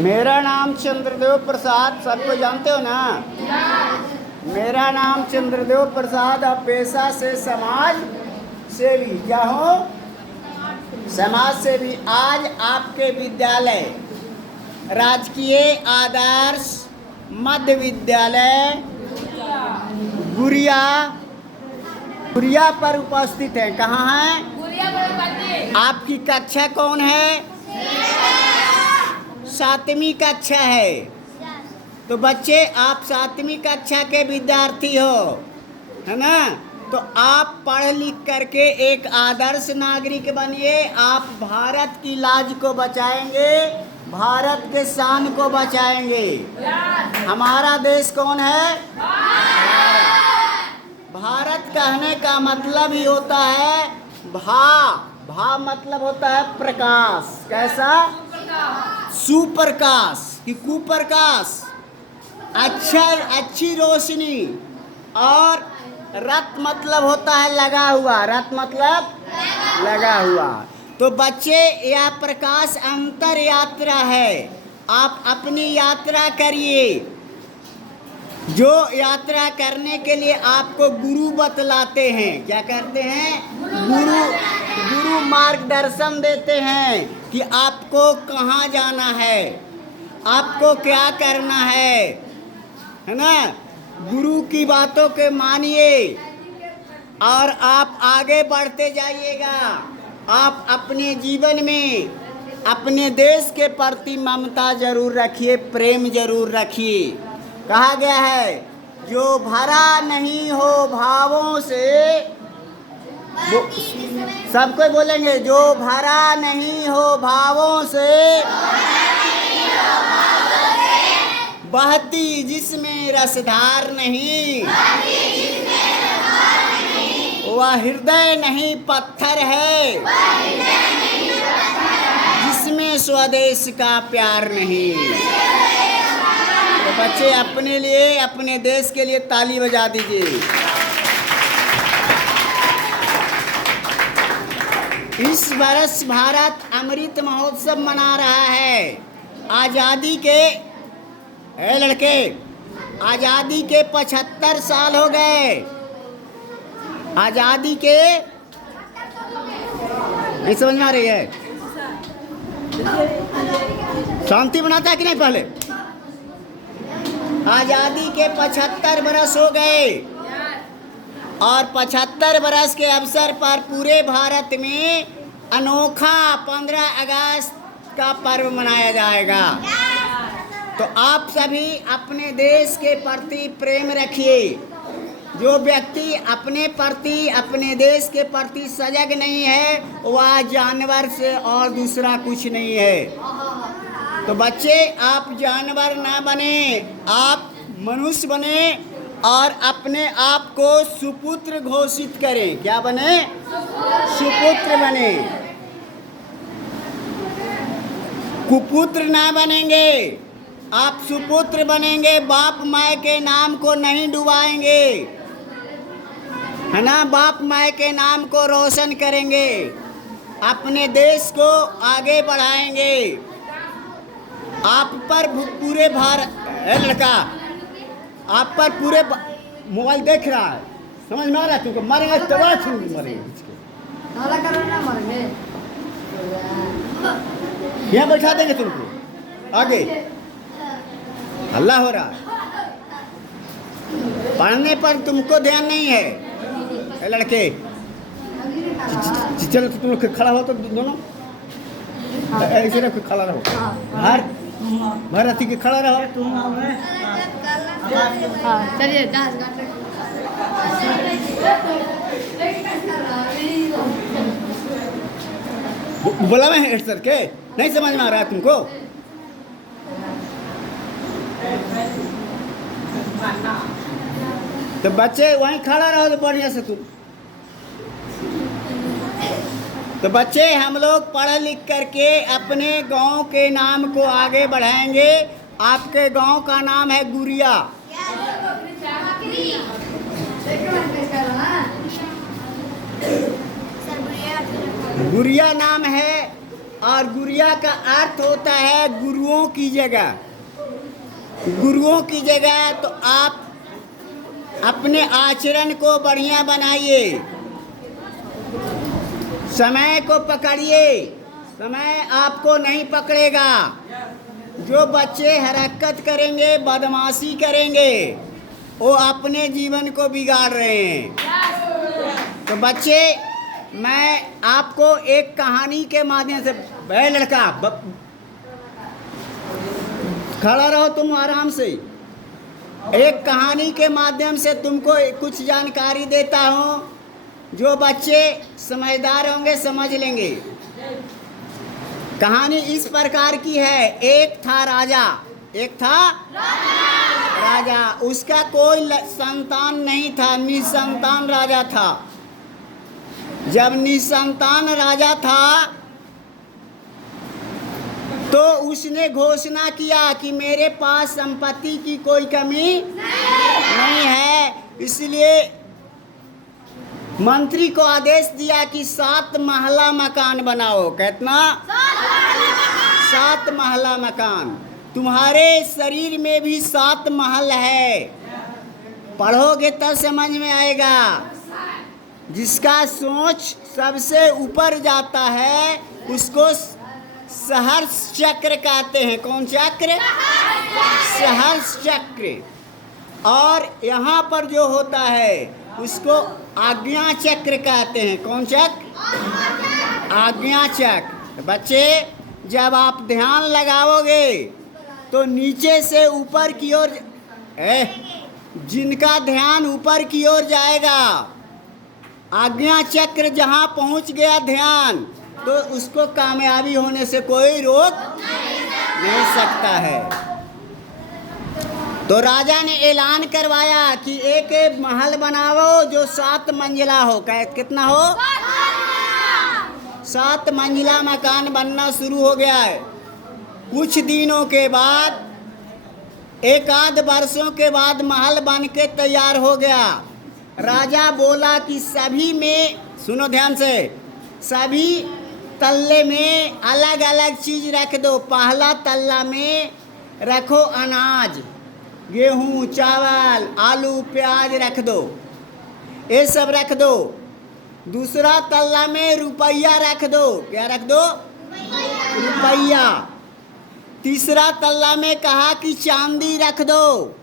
मेरा नाम चंद्रदेव प्रसाद, सबको जानते हो ना? मेरा नाम चंद्रदेव प्रसाद और पेशा से समाज सेवी। क्या हो? समाज सेवी। आज आपके विद्यालय राजकीय आदर्श मध्य विद्यालय गुरिया पर उपस्थित है। कहाँ है? आपकी कक्षा कौन है? 7वीं कक्षा है। तो बच्चे, आप 7वीं कक्षा के विद्यार्थी हो, है ना? तो आप पढ़ लिख करके एक आदर्श नागरिक बनिए। आप भारत की लाज को बचाएंगे, भारत के शान को बचाएंगे। हमारा देश कौन है? भारत कहने का मतलब ही होता है भा मतलब होता है प्रकाश। कैसा? सुप्रकाश कि कुप्रकाश, अच्छी रोशनी। और रथ मतलब होता है लगा हुआ। रथ मतलब लगा हुआ। तो बच्चे, यह प्रकाश अंतर यात्रा है। आप अपनी यात्रा करिए। जो यात्रा करने के लिए आपको गुरु बतलाते हैं। क्या करते हैं? गुरु मार्गदर्शन देते हैं कि आपको कहाँ जाना है, आपको क्या करना है ना? गुरु की बातों के मानिए और आप आगे बढ़ते जाइएगा। आप अपने जीवन में अपने देश के प्रति ममता जरूर रखिए, प्रेम जरूर रखिए। कहा गया है, जो भरा नहीं हो भावों से, सबको बोलेंगे, जो भरा नहीं हो भावों से, बहती जिसमें रसधार नहीं, वह हृदय नहीं पत्थर है, जिसमें स्वदेश का प्यार नहीं। तो बच्चे, अपने लिए, अपने देश के लिए ताली बजा दीजिए। इस वर्ष भारत अमृत महोत्सव मना रहा है। आज़ादी के लड़के, आज़ादी के 75 साल हो गए। आज़ादी के, नहीं समझ में आ रही है? शांति बनाता है कि नहीं? पहले आज़ादी के 75 बरस हो गए और 75 बरस के अवसर पर पूरे भारत में अनोखा 15 अगस्त का पर्व मनाया जाएगा। तो आप सभी अपने देश के प्रति प्रेम रखिए। जो व्यक्ति अपने प्रति, अपने देश के प्रति सजग नहीं है, वह जानवर से और दूसरा कुछ नहीं है। तो बच्चे, आप जानवर ना बने, आप मनुष्य बने और अपने आप को सुपुत्र घोषित करें। क्या बने? सुपुत्र बने। कुपुत्र ना बनेंगे, आप सुपुत्र बनेंगे। बाप माँ के नाम को नहीं डुबाएंगे, है ना? बाप माँ के नाम को रोशन करेंगे, अपने देश को आगे बढ़ाएंगे। आप पर पूरे भारत, लड़का, आप पर पूरे मोबाइल देख रहा है, समझ में आ रहा है? तुमको मरेगा तो मरेंगे। यहाँ बैठा देंगे तुमको आगे। हल्ला हो रहा है, पढ़ने पर तुमको ध्यान नहीं है। लड़के, चलो तुम लोग खड़ा हो तो दोनों ऐसे रखो, खड़ा रहो। हर भरती के खड़ा रहो। चलिए बोला मैं हेड सर के, नहीं समझ में आ रहा है तुमको? तो बच्चे वहीं खड़ा रहो तो बढ़िया से तुम। तो बच्चे, हम लोग पढ़ लिख करके अपने गांव के नाम को आगे बढ़ाएंगे। आपके गांव का नाम है गुरिया। गुरिया नाम है और गुरिया का अर्थ होता है गुरुओं की जगह। गुरुओं की जगह तो आप अपने आचरण को बढ़िया बनाइए, समय को पकड़िए, समय आपको नहीं पकड़ेगा। जो बच्चे हरकत करेंगे, बदमाशी करेंगे, वो अपने जीवन को बिगाड़ रहे हैं। तो बच्चे, मैं आपको एक कहानी के माध्यम से, भाई लड़का खड़ा रहो, तुम आराम से, एक कहानी के माध्यम से तुमको कुछ जानकारी देता हूँ। जो बच्चे समझदार होंगे समझ लेंगे। कहानी इस प्रकार की है। एक था राजा, एक था राजा, उसका कोई संतान नहीं था, निसंतान राजा था। जब निसंतान राजा था तो उसने घोषणा किया कि मेरे पास संपत्ति की कोई कमी नहीं है। इसलिए मंत्री को आदेश दिया कि 7 महला मकान बनाओ। कितना? 7 महला मकान। तुम्हारे शरीर में भी 7 महल है, पढ़ोगे तब समझ में आएगा। जिसका सोच सबसे ऊपर जाता है उसको सहर्ष चक्र कहते हैं। कौन चक्र? सहर्ष चक्र। और यहाँ पर जो होता है उसको आज्ञा चक्र कहते हैं। कौन चक्र? आज्ञा चक्र। बच्चे, जब आप ध्यान लगाओगे तो नीचे से ऊपर की ओर, जिनका ध्यान ऊपर की ओर जाएगा, आज्ञा चक्र जहाँ पहुँच गया ध्यान, तो उसको कामयाबी होने से कोई रोक नहीं सकता है। तो राजा ने ऐलान करवाया कि एक महल बनाओ जो 7 मंजिला हो। कितना हो? 7 मंजिला मकान बनना शुरू हो गया है। कुछ दिनों के बाद, 1 आध वर्षों के बाद महल बन के तैयार हो गया। राजा बोला कि सभी में, सुनो ध्यान से, सभी तल्ले में अलग अलग चीज रख दो। पहला तल्ला में रखो अनाज, गेहूं, चावल, आलू, प्याज रख दो, ये सब रख दो। दूसरा तल्ला में रुपया रख दो। क्या रख दो? रुपया। तीसरा तल्ला में कहा कि चांदी रख दो।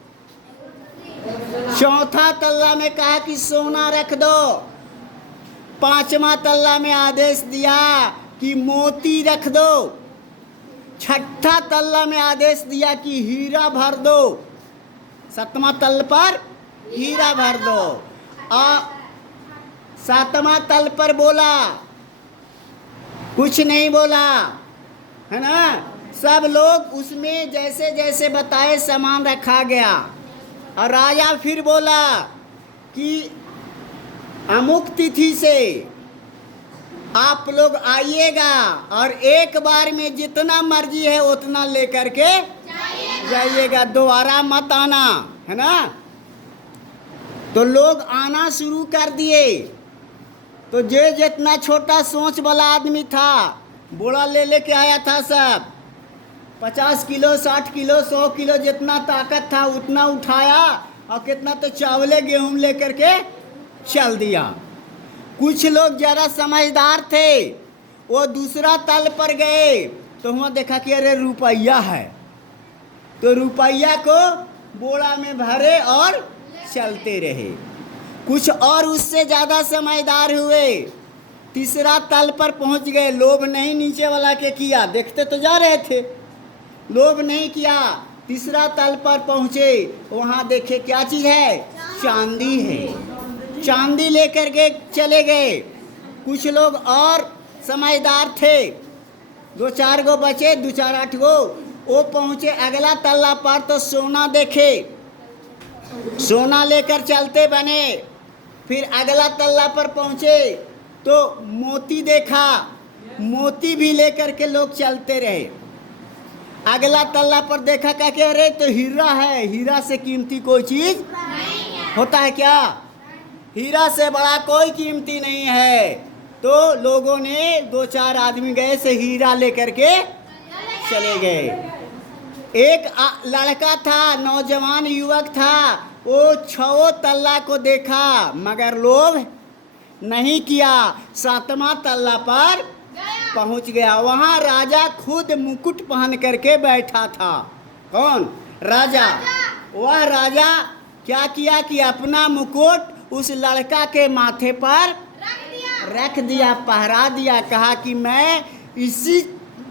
चौथा तल्ला में कहा कि सोना रख दो। 5वां तल्ला में आदेश दिया कि मोती रख दो। 6ठा तल्ला में आदेश दिया कि हीरा भर दो। 7वां तल पर हीरा भर दो। और 7वां तल पर बोला, कुछ नहीं बोला, है ना। सब लोग उसमें जैसे जैसे बताए सामान रखा गया। और राजा फिर बोला कि अमुक तिथि से आप लोग आइएगा और एक बार में जितना मर्जी है उतना लेकर के जाइएगा, दोबारा मत आना, है ना। तो लोग आना शुरू कर दिए। तो जो जितना छोटा सोच वाला आदमी था, बोरा ले लेके आया था। सब 50 किलो, 60 किलो, 100 किलो जितना ताकत था उतना उठाया, और कितना तो चावले गेहूं लेकर के चल दिया। कुछ लोग ज़रा समझदार थे, वो दूसरा तल पर गए तो वहाँ देखा कि अरे रुपया है, तो रुपया को बोरा में भरे और चलते रहे। कुछ और उससे ज़्यादा समझदार हुए, तीसरा तल पर पहुँच गए। लोभ नहीं नीचे वाला के किया, देखते तो जा रहे थे, लोभ नहीं किया। तीसरा तल पर पहुँचे, वहाँ देखे क्या चीज़ है? चांदी है। चांदी लेकर के चले गए। कुछ लोग और समझदार थे, 2-4 गो बचे, 2-4-8 गो, वो पहुँचे अगला तल्ला पर तो सोना देखे, सोना लेकर चलते बने। फिर अगला तल्ला पर पहुँचे तो मोती देखा, मोती भी लेकर के लोग चलते रहे। अगला तल्ला पर देखा क्या कि अरे तो हीरा है, हीरा से कीमती कोई चीज़ होता है क्या? हीरा से बड़ा कोई कीमती नहीं है। तो लोगों ने 2-4 आदमी गए से हीरा लेकर के चले गए। एक लड़का था, नौजवान युवक था, वो 6 तल्ला को देखा मगर लोभ नहीं किया, 7वां तल्ला पर पहुंच गया। वहां राजा खुद मुकुट पहन करके बैठा था। कौन? राजा। वह राजा क्या किया कि अपना मुकुट उस लड़का के माथे पर रख दिया, पहरा दिया। कहा कि मैं इसी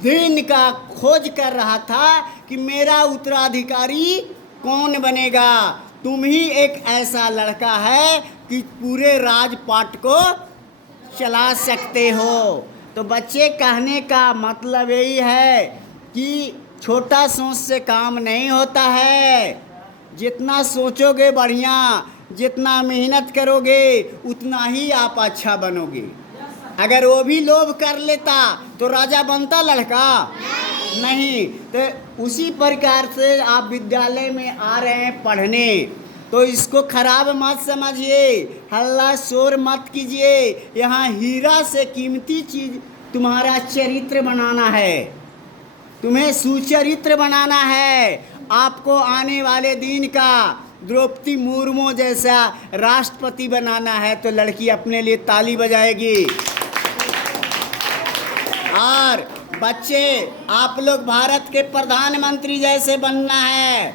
दिन का खोज कर रहा था कि मेरा उत्तराधिकारी कौन बनेगा। तुम ही एक ऐसा लड़का है कि पूरे राजपाट को चला सकते हो। तो बच्चे, कहने का मतलब यही है कि छोटा सोच से काम नहीं होता है। जितना सोचोगे बढ़िया, जितना मेहनत करोगे उतना ही आप अच्छा बनोगे। अगर वो भी लोभ कर लेता तो राजा बनता लड़का? नहीं। तो उसी प्रकार से आप विद्यालय में आ रहे हैं पढ़ने, तो इसको खराब मत समझिए, हल्ला शोर मत कीजिए। यहाँ हीरा से कीमती चीज तुम्हारा चरित्र बनाना है, तुम्हें सुचरित्र बनाना है। आपको आने वाले दिन का द्रौपदी मुर्मू जैसा राष्ट्रपति बनाना है। तो लड़की अपने लिए ताली बजाएगी। और बच्चे, आप लोग भारत के प्रधानमंत्री जैसे बनना है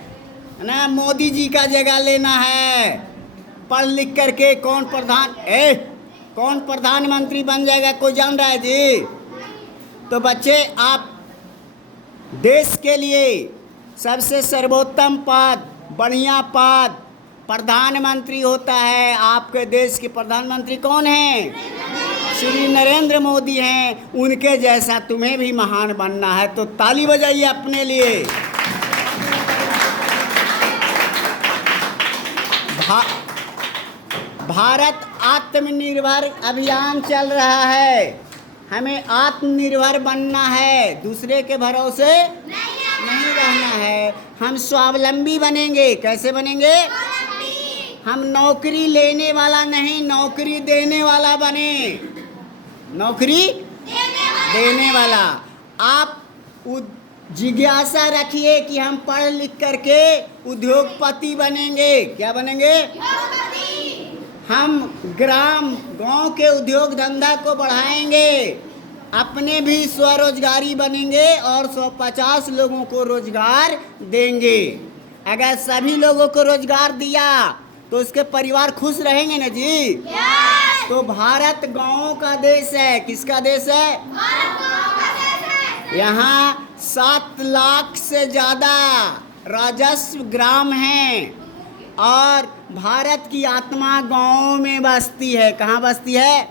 ना, मोदी जी का जगह लेना है। पढ़ लिख करके कौन प्रधानमंत्री बन जाएगा, कोई जान रहा है जी? तो बच्चे, आप देश के लिए सबसे सर्वोत्तम पद, बढ़िया पद प्रधानमंत्री होता है। आपके देश के प्रधानमंत्री कौन हैं? श्री नरेंद्र मोदी हैं। उनके जैसा तुम्हें भी महान बनना है। तो ताली बजाइए अपने लिए। भारत आत्मनिर्भर अभियान चल रहा है। हमें आत्मनिर्भर बनना है, दूसरे के भरोसे नहीं रहना है। हम स्वावलंबी बनेंगे। कैसे बनेंगे? हम नौकरी लेने वाला नहीं, नौकरी देने वाला बने। नौकरी देने वाला। आप जिज्ञासा रखिए कि हम पढ़ लिख करके उद्योगपति बनेंगे। क्या बनेंगे? हम गांव के उद्योग धंधा को बढ़ाएंगे, अपने भी स्वरोजगारी बनेंगे और 150 लोगों को रोजगार देंगे। अगर सभी लोगों को रोजगार दिया तो उसके परिवार खुश रहेंगे ना जी? तो भारत गांवों का देश है। किसका देश है? यहाँ 7 लाख से ज़्यादा राजस्व ग्राम हैं और भारत की आत्मा गाँव में बसती है। कहाँ बसती है?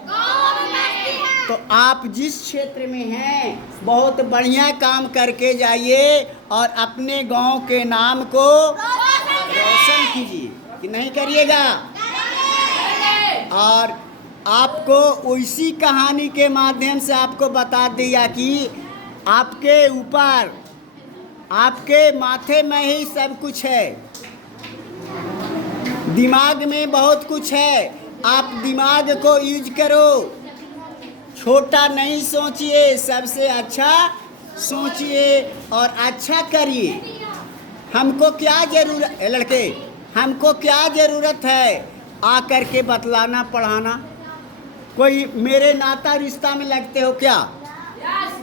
तो आप जिस क्षेत्र में हैं बहुत बढ़िया काम करके जाइए और अपने गांव के नाम को रोशन कीजिए। कि नहीं करिएगा? और आपको उसी कहानी के माध्यम से आपको बता दिया कि आपके ऊपर, आपके माथे में ही सब कुछ है, दिमाग में बहुत कुछ है। आप दिमाग को यूज करो, छोटा नहीं सोचिए, सबसे अच्छा सोचिए और अच्छा करिए। हमको क्या ज़रूरत है लड़के, हमको क्या ज़रूरत है आकर के बतलाना पढ़ाना? कोई मेरे नाता रिश्ता में लगते हो क्या?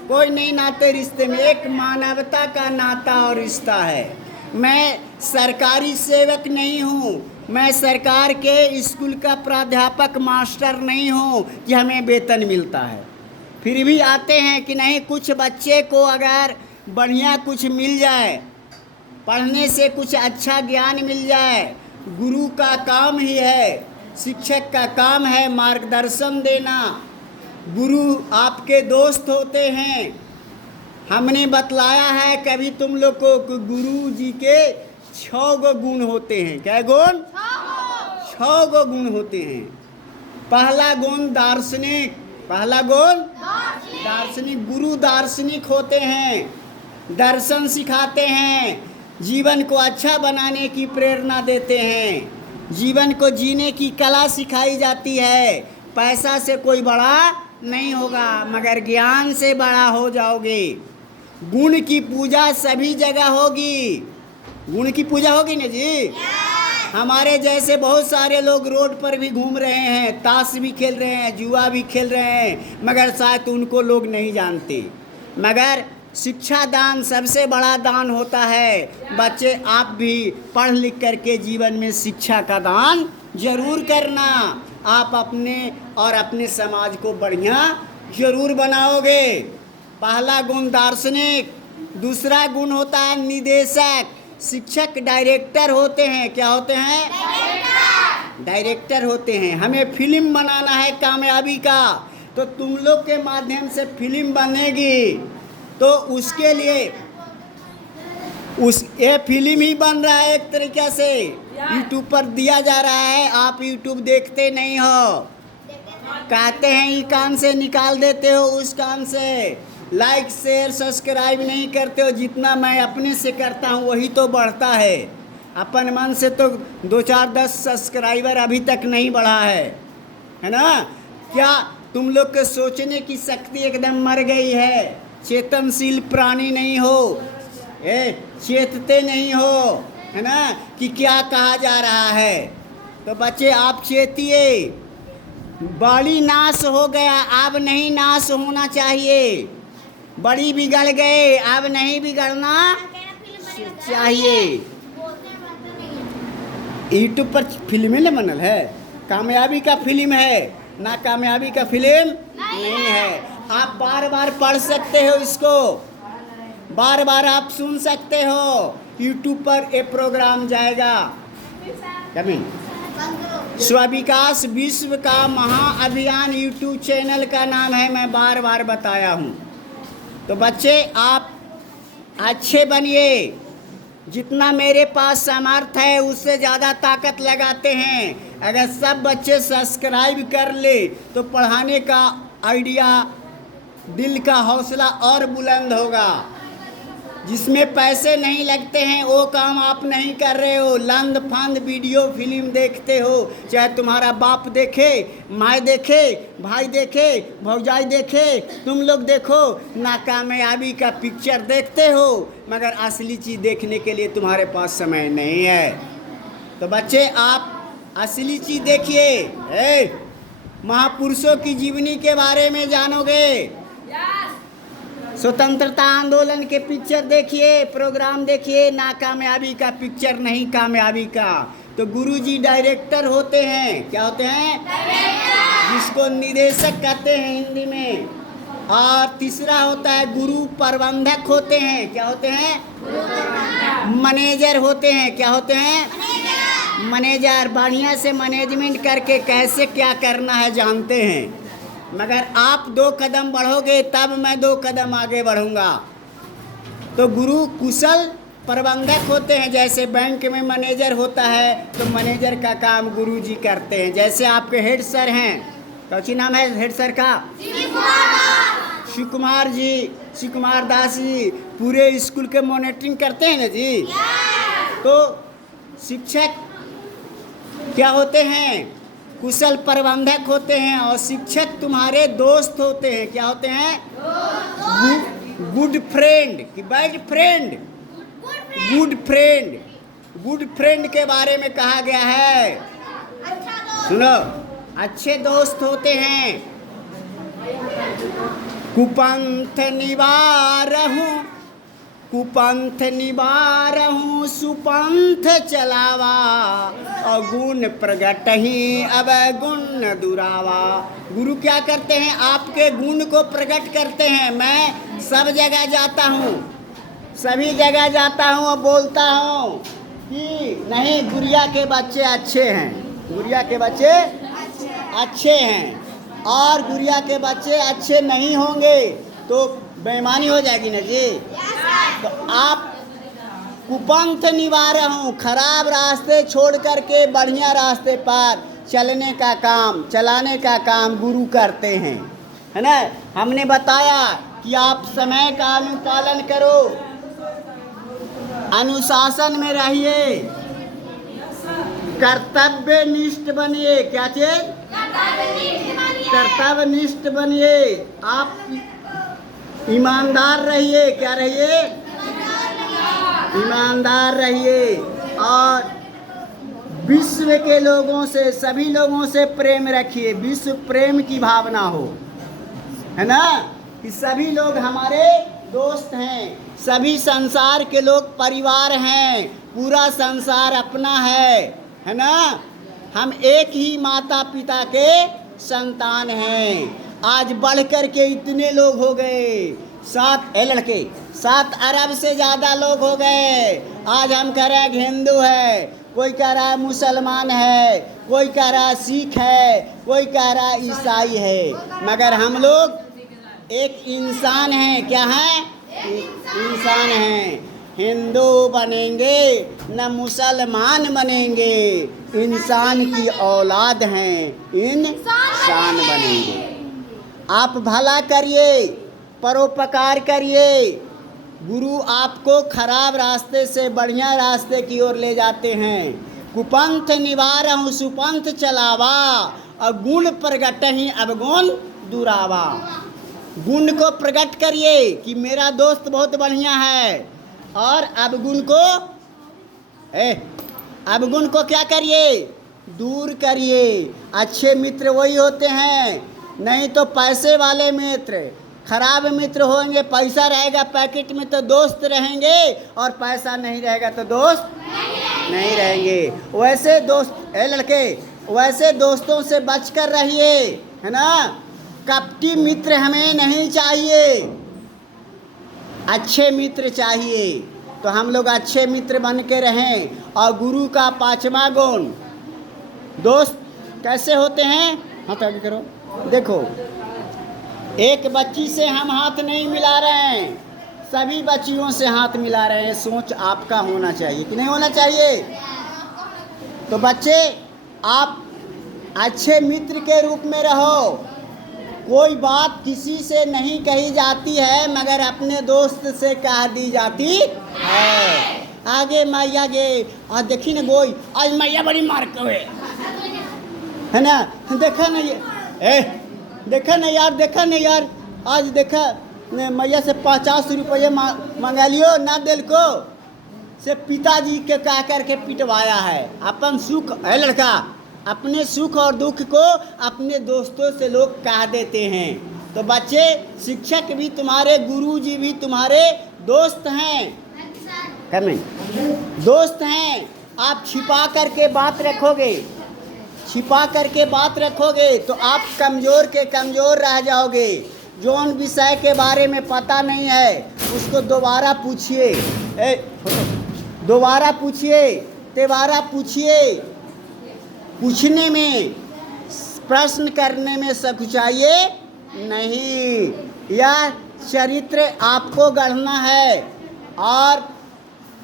कोई नहीं नाते रिश्ते में, एक मानवता का नाता और रिश्ता है। मैं सरकारी सेवक नहीं हूँ, मैं सरकार के स्कूल का प्राध्यापक मास्टर नहीं हूँ कि हमें वेतन मिलता है। फिर भी आते हैं कि नहीं, कुछ बच्चे को अगर बढ़िया कुछ मिल जाए, पढ़ने से कुछ अच्छा ज्ञान मिल जाए। गुरु का काम ही है, शिक्षक का काम है मार्गदर्शन देना। गुरु आपके दोस्त होते हैं। हमने बतलाया है कभी तुम लोग को कि गुरु जी के 6 गुण होते हैं। क्या गुण? 6 गुण होते हैं। पहला गुण दार्शनिक, पहला गुण दार्शनिक। गुरु दार्शनिक होते हैं, दर्शन सिखाते हैं, जीवन को अच्छा बनाने की प्रेरणा देते हैं, जीवन को जीने की कला सिखाई जाती है। पैसा से कोई बड़ा नहीं होगा, मगर ज्ञान से बड़ा हो जाओगे। गुण की पूजा सभी जगह होगी। गुण की पूजा होगी ना जी। हमारे जैसे बहुत सारे लोग रोड पर भी घूम रहे हैं, ताश भी खेल रहे हैं, जुआ भी खेल रहे हैं, मगर शायद उनको लोग नहीं जानते। मगर शिक्षा दान सबसे बड़ा दान होता है। बच्चे आप भी पढ़ लिख करके जीवन में शिक्षा का दान जरूर करना। आप अपने और अपने समाज को बढ़िया जरूर बनाओगे। पहला गुण दार्शनिक, दूसरा गुण होता है निदेशक। शिक्षक डायरेक्टर होते हैं। क्या होते हैं? डायरेक्टर होते हैं। हमें फिल्म बनाना है कामयाबी का, तो तुम लोग के माध्यम से फिल्म बनेगी। तो उसके लिए ये फिल्म ही बन रहा है एक तरीके से, यूट्यूब पर दिया जा रहा है। आप यूट्यूब देखते नहीं हो, कहते हैं ये कान से निकाल देते हो, उस कान से लाइक शेयर सब्सक्राइब नहीं करते हो। जितना मैं अपने से करता हूँ वही तो बढ़ता है। अपन मन से तो 2-4-10 सब्सक्राइबर अभी तक नहीं बढ़ा है ना। क्या तुम लोग के सोचने की शक्ति एकदम मर गई है? चेतनशील प्राणी नहीं हो, चेतते नहीं हो, है ना, कि क्या कहा जा रहा है। तो बच्चे आप चेतिए। बड़ी नाश हो गया, अब नहीं नाश होना चाहिए। बड़ी बिगड़ गए, अब नहीं बिगड़ना चाहिए। यूट्यूब पर फिल्में न बनल है, कामयाबी का फिल्म है, ना कामयाबी का फिल्म नहीं है। आप बार बार पढ़ सकते हो इसको, बार बार आप सुन सकते हो। यूट्यूब पर ये प्रोग्राम जाएगा। स्वविकास विश्व का महाअभियान यूट्यूब चैनल का नाम है, मैं बार बार बताया हूँ। तो बच्चे आप अच्छे बनिए। जितना मेरे पास सामर्थ्य है उससे ज़्यादा ताकत लगाते हैं। अगर सब बच्चे सब्सक्राइब कर ले तो पढ़ाने का आइडिया, दिल का हौसला और बुलंद होगा। जिसमें पैसे नहीं लगते हैं वो काम आप नहीं कर रहे हो। लंद फंद वीडियो फिल्म देखते हो, चाहे तुम्हारा बाप देखे, माँ देखे, भाई देखे, भौजाई देखे, तुम लोग देखो, नाकामयाबी का पिक्चर देखते हो, मगर असली चीज़ देखने के लिए तुम्हारे पास समय नहीं है। तो बच्चे आप असली चीज़ देखिए। महापुरुषों की जीवनी के बारे में जानोगे। स्वतंत्रता आंदोलन के पिक्चर देखिए, प्रोग्राम देखिए, नाकामयाबी का पिक्चर नहीं, कामयाबी का। तो गुरुजी डायरेक्टर होते हैं। क्या होते हैं? जिसको निदेशक कहते हैं हिंदी में। और तीसरा होता है गुरु प्रबंधक होते हैं। क्या होते हैं? मैनेजर होते हैं। क्या होते हैं? मैनेजर। बढ़िया से मैनेजमेंट करके कैसे क्या करना है जानते हैं। मगर आप 2 कदम बढ़ोगे तब मैं 2 कदम आगे बढ़ूंगा। तो गुरु कुशल प्रबंधक होते हैं। जैसे बैंक में मैनेजर होता है तो मैनेजर का काम गुरुजी करते हैं। जैसे आपके हेड सर हैं, कौची नाम है हेड सर का? शिव कुमार जी, शिव कुमार दास जी पूरे स्कूल के मॉनिटरिंग करते हैं ना जी। तो शिक्षक क्या होते हैं? कुशल प्रबंधक होते हैं। और शिक्षक तुम्हारे दोस्त होते हैं। क्या होते हैं? गुड फ्रेंड कि bad friend? Good friend. Good friend के बारे में कहा गया है। सुनो, अच्छे दोस्त होते हैं। कुपंथ निवारहूँ, कुपंथ निवारहूँ, सुपंथ चलावा, अगुण प्रगट ही अब गुण दुरावा। गुरु क्या करते हैं? आपके गुण को प्रकट करते हैं। मैं सब जगह जाता हूँ, सभी जगह जाता हूँ और बोलता हूँ कि नहीं, गुड़िया के बच्चे अच्छे हैं, गुड़िया के बच्चे अच्छे हैं, और गुड़िया के बच्चे अच्छे नहीं होंगे तो बेईमानी हो जाएगी ना जी। तो आप कुपंथ निवार हूँ, खराब रास्ते छोड़ करके बढ़िया रास्ते पर चलने का काम, चलाने का काम गुरु करते हैं, है ना। हमने बताया कि आप समय का अनुपालन करो, अनुशासन में रहिए, कर्तव्य निष्ठ बनिए। क्या चीज? कर्तव्यनिष्ठ बनिए, आप ईमानदार रहिए। क्या रहिए? ईमानदार रहिए। और विश्व के लोगों से, सभी लोगों से प्रेम रखिए। विश्व प्रेम की भावना हो, है ना, कि सभी लोग हमारे दोस्त हैं, सभी संसार के लोग परिवार हैं, पूरा संसार अपना है ना। हम एक ही माता पिता के संतान हैं। आज बढ़ कर के इतने लोग हो गए, 7 अरब से ज़्यादा लोग हो गए। आज हम कह रहे हैं कि हिंदू है, कोई कह रहा है मुसलमान है, कोई कह रहा है सिख है, कोई कह रहा है ईसाई है, मगर हम लोग एक इंसान हैं। क्या हैं? इंसान हैं। हिंदू बनेंगे न मुसलमान बनेंगे, इंसान की औलाद हैं, इंसान बनेंगे। आप भला करिए, परोपकार करिए। गुरु आपको खराब रास्ते से बढ़िया रास्ते की ओर ले जाते हैं। कुपंथ निवारहु सुपंथ चलावा, और गुण प्रगटहि अवगुण दुरावा। गुण को प्रकट करिए कि मेरा दोस्त बहुत बढ़िया है, और अवगुण को क्या करिए? दूर करिए। अच्छे मित्र वही होते हैं, नहीं तो पैसे वाले मित्र। खराब मित्र होंगे, पैसा रहेगा पैकेट में तो दोस्त रहेंगे, और पैसा नहीं रहेगा तो दोस्त नहीं रहेंगे। वैसे दोस्त लड़के, वैसे दोस्तों से बचकर रहिए, है ना। कपटी मित्र हमें नहीं चाहिए, अच्छे मित्र चाहिए। तो हम लोग अच्छे मित्र बन के रहें। और गुरु का 5वां गुण, दोस्त कैसे होते हैं? हाथ आगे करो। देखो, एक बच्ची से हम हाथ नहीं मिला रहे हैं, सभी बच्चियों से हाथ मिला रहे हैं। सोच आपका होना चाहिए कि नहीं होना चाहिए? तो बच्चे, आप अच्छे मित्र के रूप में रहो। कोई बात किसी से नहीं कही जाती है, मगर अपने दोस्त से कह दी जाती है। आगे मैया गे, और देखी ना गोई, आज मैया बड़ी मार के है ना। देखा ना ये, देखा नहीं यार, आज देखा मैया से 50 रुपये मंगा लियो, ना दिल को से पिताजी के कह करके पिटवाया है। अपन सुख है लड़का, अपने सुख और दुख को अपने दोस्तों से लोग कह देते हैं। तो बच्चे, शिक्षक भी तुम्हारे, गुरुजी भी तुम्हारे दोस्त हैं, करने दोस्त हैं। आप छिपा करके बात रखोगे, छिपा करके बात रखोगे तो आप कमज़ोर के कमज़ोर रह जाओगे। जौन विषय के बारे में पता नहीं है उसको दोबारा पूछिए, दोबारा पूछिए, तिबारा पूछिए। पूछने में, प्रश्न करने में सकुचाइए नहीं। यह चरित्र आपको गढ़ना है। और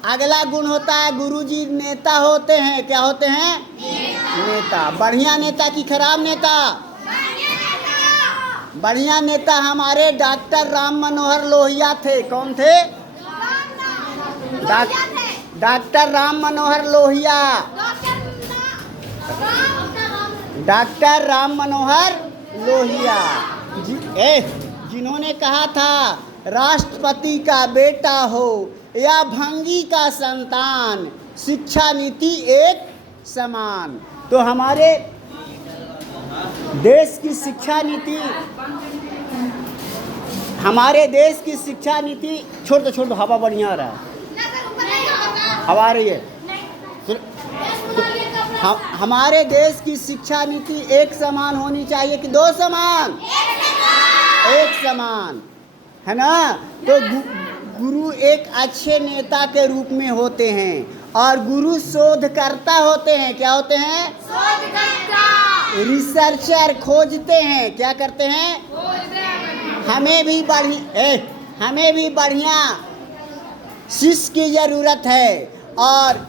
अगला गुण होता है, गुरुजी नेता होते हैं। क्या होते हैं? नेता। बढ़िया नेता कि खराब नेता? बढ़िया नेता हमारे डॉक्टर राम मनोहर लोहिया थे। कौन थे? डॉक्टर राम मनोहर लोहिया। डॉक्टर राम मनोहर लोहिया जिन्होंने कहा था, राष्ट्रपति का बेटा हो या भंगी का संतान, शिक्षा नीति एक समान। तो हमारे देश की शिक्षा नीति, हमारे देश की शिक्षा नीति, छोड़ दो हवा बढ़िया आ रहा है, हवा आ रही है। हमारे देश की शिक्षा नीति एक समान होनी चाहिए कि दो समान? एक समान, है ना। तो गुरु एक अच्छे नेता के रूप में होते हैं। और गुरु शोधकर्ता होते हैं। क्या होते हैं? शोधकर्ता। रिसर्चर, खोजते हैं। क्या करते हैं? हमें भी बढ़िया शिष्य की ज़रूरत है, और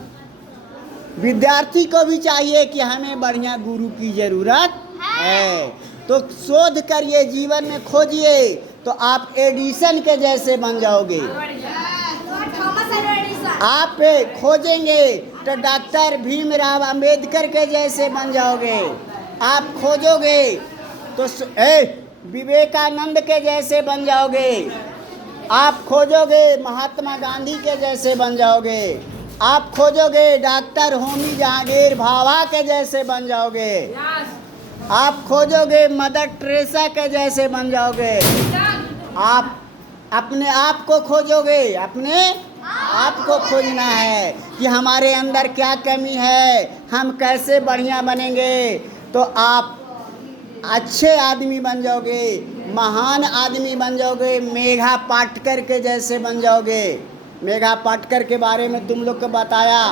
विद्यार्थी को भी चाहिए कि हमें बढ़िया गुरु की ज़रूरत है। तो शोध करिए, जीवन में खोजिए, तो आप एडिसन के जैसे बन जाओगे। आप खोजेंगे तो डॉक्टर भीमराव अंबेडकर के जैसे बन जाओगे। आप खोजोगे तो विवेकानंद के जैसे बन जाओगे। आप खोजोगे महात्मा गांधी के जैसे बन जाओगे। आप खोजोगे डॉक्टर होमी जहांगीर भाभा के जैसे बन जाओगे। आप खोजोगे मदर टेरेसा के जैसे बन जाओगे। आप अपने आप को खोजोगे, अपने आप को खोजना है कि हमारे अंदर क्या कमी है, हम कैसे बढ़िया बनेंगे। तो आप अच्छे आदमी बन जाओगे, महान आदमी बन जाओगे, मेघा पाटकर के जैसे बन जाओगे। मेघा पाटकर के बारे में तुम लोग को बताया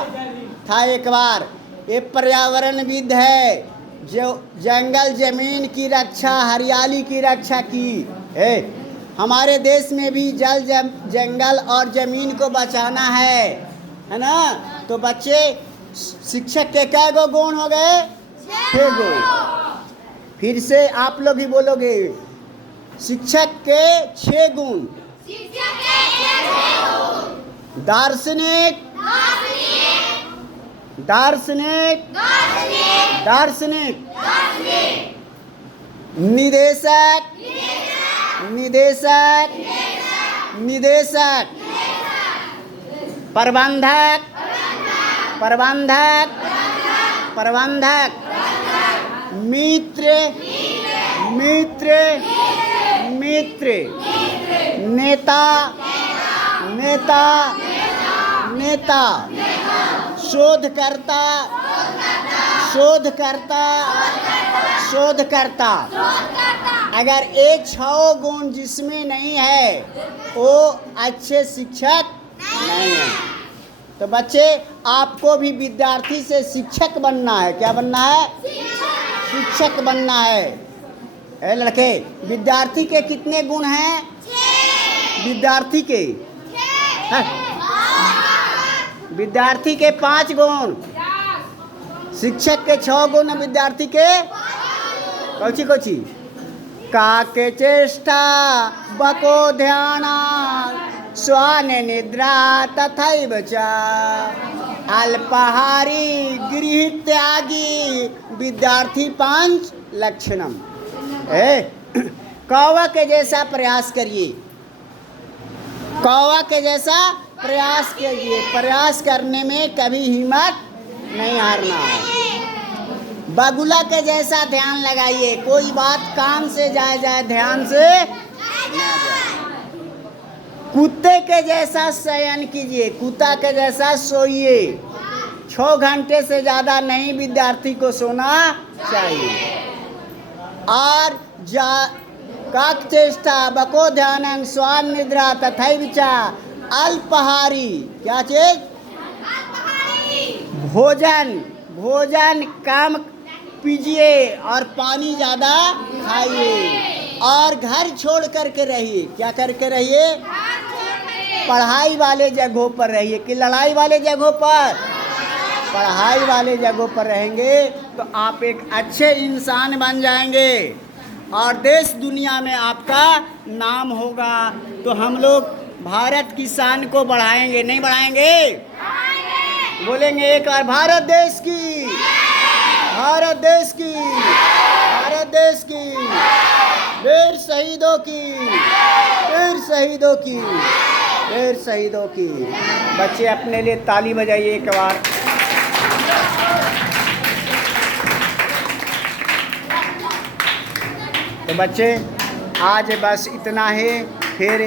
था एक बार। ये पर्यावरणविद है जो जंगल ज़मीन की रक्षा, हरियाली की रक्षा की है। हमारे देश में भी जंगल और ज़मीन को बचाना है ना। तो बच्चे, शिक्षक के कै गो गुण हो गए? 6 गो। फिर से आप लोग ही बोलोगे, शिक्षक के 6 गुण। दार्शनिक, दार्शनिक, दार्शनिक, निदेशक, निदेशक, निदेशक, प्रबंधक, प्रबंधक, प्रबंधक, मित्र, मित्र, मित्र, नेता, नेता, नेता, शोधकर्ता, शोधकर्ता, शोधकर्ता। अगर ये 6 गुण जिसमें नहीं है वो अच्छे शिक्षक नहीं है। तो बच्चे, आपको भी विद्यार्थी से शिक्षक बनना है। क्या बनना है? शिक्षक बनना है। लड़के, विद्यार्थी के कितने गुण हैं? विद्यार्थी के विद्यार्थी के 5 गुण, शिक्षक के 6 गुण, विद्यार्थी के कौची कौची? काके चेष्टा बको ध्याना स्वान निद्रा तथैव च अल्पाहारी गृह त्यागी विद्यार्थी 5 लक्षणम। कौवा के जैसा प्रयास करिए, कौवा के जैसा प्रयास कीजिए। प्रयास करने में कभी हिम्मत नहीं हारना है। बगुला के जैसा ध्यान लगाइए, कोई बात कान से जाए ध्यान से ना जाए। कुत्ते के जैसा शयन कीजिए, कुत्ता के जैसा सोइए। 6 घंटे से ज़्यादा नहीं विद्यार्थी को सोना चाहिए। और काक चेष्टा बको ध्यानं स्वान निद्रा तथैव च अल्पाहारी। क्या चीज? भोजन, भोजन कम पीजिए और पानी ज़्यादा खाइए। और घर छोड़ करके रहिए। क्या करके रहिए? पढ़ाई वाले जगहों पर रहिए कि लड़ाई वाले जगहों पर? पढ़ाई वाले जगहों पर रहेंगे तो आप एक अच्छे इंसान बन जाएंगे और देश दुनिया में आपका नाम होगा। तो हम लोग भारत की शान को बढ़ाएंगे, नहीं बढ़ाएंगे? बोलेंगे एक बार, भारत देश की, भारत देश की, भारत देश की, वीर शहीदों की, वीर शहीदों की, वीर शहीदों की। बच्चे अपने लिए ताली बजाइए एक बार। तो बच्चे, आज बस इतना ही। फिर